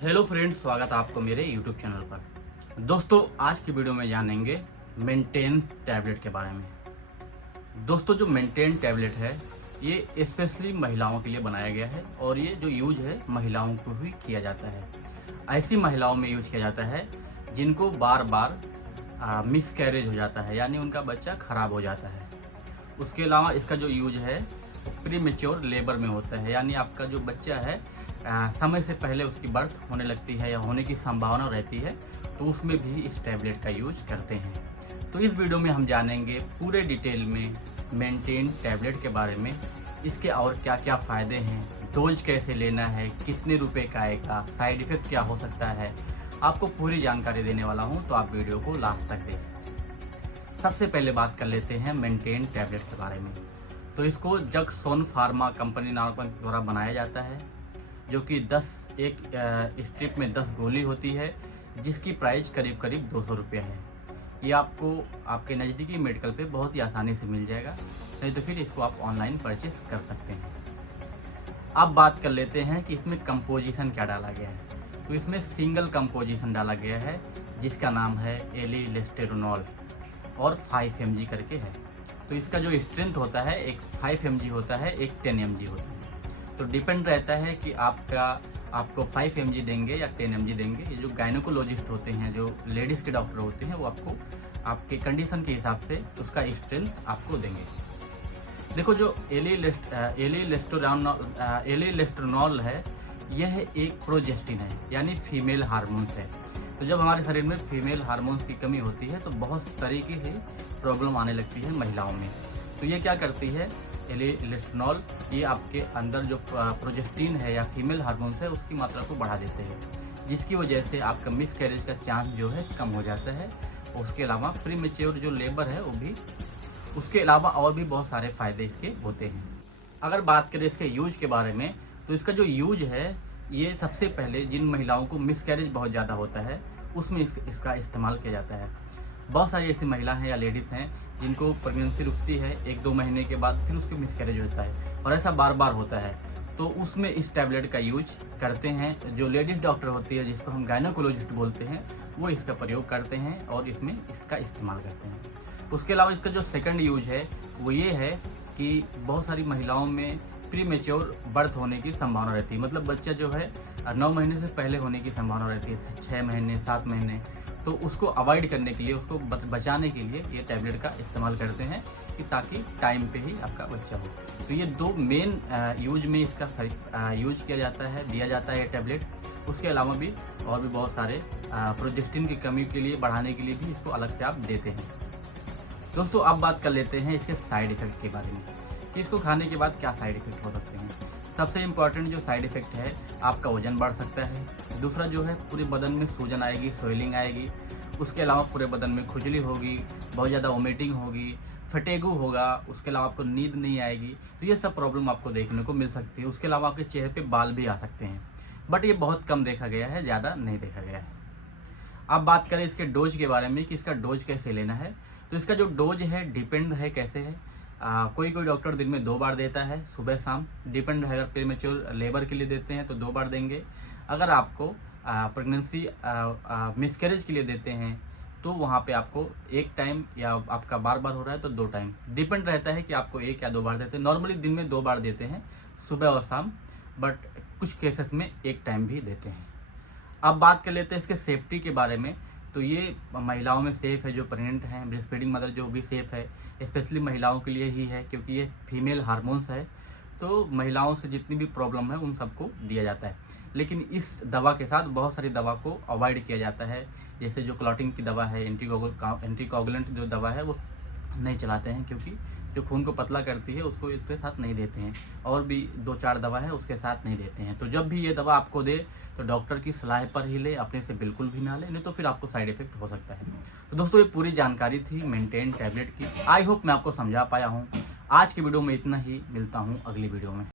Hello friends, स्वागत है आपको मेरे यूट्यूब चैनल पर। दोस्तों, आज की वीडियो में जानेंगे मेंटेन टैबलेट के बारे में। दोस्तों, जो मेंटेन टैबलेट है ये स्पेशली महिलाओं के लिए बनाया गया है और ये जो यूज है महिलाओं को ही किया जाता है। ऐसी महिलाओं में यूज किया जाता है जिनको बार बार मिसकैरेज हो जाता है, यानी उनका बच्चा खराब हो जाता है। उसके अलावा इसका जो यूज है प्री मेच्योर लेबर में होता है, यानी आपका जो बच्चा है समय से पहले उसकी बर्थ होने लगती है या होने की संभावना रहती है, तो उसमें भी इस टैबलेट का यूज करते हैं। तो इस वीडियो में हम जानेंगे पूरे डिटेल में मेंटेन टैबलेट के बारे में, इसके और क्या क्या फ़ायदे हैं, डोज कैसे लेना है, कितने रुपए का आएगा, साइड इफ़ेक्ट क्या हो सकता है, आपको पूरी जानकारी देने वाला हूं, तो आप वीडियो को लास्ट तक देखें। सबसे पहले बात कर लेते हैं मेंटेन टैबलेट के बारे में। तो इसको जगसोन फार्मा कंपनी नाम के द्वारा बनाया जाता है, जो कि 10 एक स्ट्रिप में 10 गोली होती है, जिसकी प्राइस करीब करीब 200 रुपये है। ये आपको आपके नज़दीकी मेडिकल पे बहुत ही आसानी से मिल जाएगा, नहीं तो फिर इसको आप ऑनलाइन परचेस कर सकते हैं। अब बात कर लेते हैं कि इसमें कंपोजिशन क्या डाला गया है। तो इसमें सिंगल कंपोजिशन डाला गया है, जिसका नाम है एलीलेस्टेरोनॉल और 5 mg करके है। तो इसका जो स्ट्रेंथ होता है, एक 5 mg होता है, एक 10 mg होता है। तो डिपेंड रहता है कि आपको 5 mg देंगे या 10 mg देंगे। ये जो गायनोकोलॉजिस्ट होते हैं, जो लेडीज़ के डॉक्टर होते हैं, वो आपको आपके कंडीशन के हिसाब से उसका स्ट्रेंथ आपको देंगे। देखो, जो एलीलेस्टेरोनॉल है, यह एक प्रोजेस्टिन है, यानी फीमेल हार्मोन्स है। तो जब हमारे शरीर में फीमेल हार्मोन्स की कमी होती है तो बहुत तरीके की प्रॉब्लम आने लगती है महिलाओं में। तो ये क्या करती है, एलीलेस्टेरोनॉल, ये आपके अंदर जो प्रोजेस्टिन है या फीमेल हार्मोन्स है उसकी मात्रा को बढ़ा देते हैं, जिसकी वजह से आपका मिसकैरेज का चांस जो है कम हो जाता है। उसके अलावा प्री मेच्योर जो लेबर है वो भी, उसके अलावा और भी बहुत सारे फायदे इसके होते हैं। अगर बात करें इसके यूज के बारे में, तो इसका जो यूज है, ये सबसे पहले जिन महिलाओं को मिसकैरेज बहुत ज़्यादा होता है उसमें इसका इस्तेमाल किया जाता है। बहुत सारी ऐसी महिला हैं या लेडीज़ हैं जिनको प्रेगनेंसी रुकती है 1-2 महीने के बाद, फिर उसके मिसकैरेज होता है और ऐसा बार बार होता है, तो उसमें इस टैबलेट का यूज करते हैं। जो लेडीज़ डॉक्टर होती है, जिसको हम गायनोकोलॉजिस्ट बोलते हैं, वो इसका प्रयोग करते हैं और इसमें इसका इस्तेमाल करते हैं। उसके अलावा इसका जो सेकंड यूज है वो ये है कि बहुत सारी महिलाओं में प्री मेच्योर बर्थ होने की संभावना रहती है, मतलब बच्चा जो है 9 महीने से पहले होने की संभावना रहती है, 6 महीने 7 महीने। तो उसको अवॉइड करने के लिए, उसको बचाने के लिए ये टैबलेट का इस्तेमाल करते हैं, कि ताकि टाइम पे ही आपका बच्चा हो। तो ये 2 मेन यूज में इसका यूज किया जाता है, दिया जाता है ये टैबलेट। उसके अलावा भी और भी बहुत सारे प्रोजेस्टिन की कमी के लिए, बढ़ाने के लिए भी इसको अलग से आप देते हैं। दोस्तों, अब बात कर लेते हैं इसके साइड इफ़ेक्ट के बारे में, कि इसको खाने के बाद क्या साइड इफ़ेक्ट हो सकते हैं। सबसे इम्पॉर्टेंट जो साइड इफ़ेक्ट है, आपका वजन बढ़ सकता है। दूसरा जो है, पूरे बदन में सूजन आएगी, स्वेलिंग आएगी। उसके अलावा पूरे बदन में खुजली होगी, बहुत ज़्यादा वोमिटिंग होगी, फटेगू होगा। उसके अलावा आपको नींद नहीं आएगी। तो ये सब प्रॉब्लम आपको देखने को मिल सकती है। उसके अलावा आपके चेहरे पे बाल भी आ सकते हैं, बट ये बहुत कम देखा गया है, ज़्यादा नहीं देखा गया है। अब बात करें इसके डोज के बारे में कि इसका डोज कैसे लेना है। तो इसका जो डोज है डिपेंड है कैसे है। कोई कोई डॉक्टर दिन में 2 बार देता है, सुबह शाम। डिपेंड है, अगर प्रीमेच्योर लेबर के लिए देते हैं तो 2 बार देंगे। अगर आपको प्रेगनेंसी मिसकैरेज के लिए देते हैं तो वहाँ पे आपको 1 टाइम, या आपका बार बार हो रहा है तो 2 टाइम। डिपेंड रहता है कि आपको 1 या 2 बार देते हैं। नॉर्मली दिन में 2 बार देते हैं, सुबह और शाम, बट कुछ केसेस में 1 टाइम भी देते हैं। अब बात कर लेते हैं इसके सेफ्टी के बारे में। तो ये महिलाओं में सेफ़ है, जो प्रेग्नेंट हैं, ब्रेस्ट फीडिंग मदर जो भी सेफ़ है। स्पेशली महिलाओं के लिए ही है, क्योंकि ये फीमेल हार्मोन्स है। तो महिलाओं से जितनी भी प्रॉब्लम है उन सबको दिया जाता है। लेकिन इस दवा के साथ बहुत सारी दवा को अवॉइड किया जाता है, जैसे जो क्लॉटिंग की दवा है, एंटीकोगुलेंट जो दवा है वो नहीं चलाते हैं, क्योंकि जो खून को पतला करती है उसको इसके साथ नहीं देते हैं। और भी 2-4 दवा है उसके साथ नहीं देते हैं। तो जब भी ये दवा आपको दे तो डॉक्टर की सलाह पर ही ले, अपने से बिल्कुल भी ना ले, नहीं तो फिर आपको साइड इफेक्ट हो सकता है। तो दोस्तों, ये पूरी जानकारी थी मेंटेन टैबलेट की। आई होप मैं आपको समझा पाया हूँ। आज की वीडियो में इतना ही, मिलता हूँ अगली वीडियो में।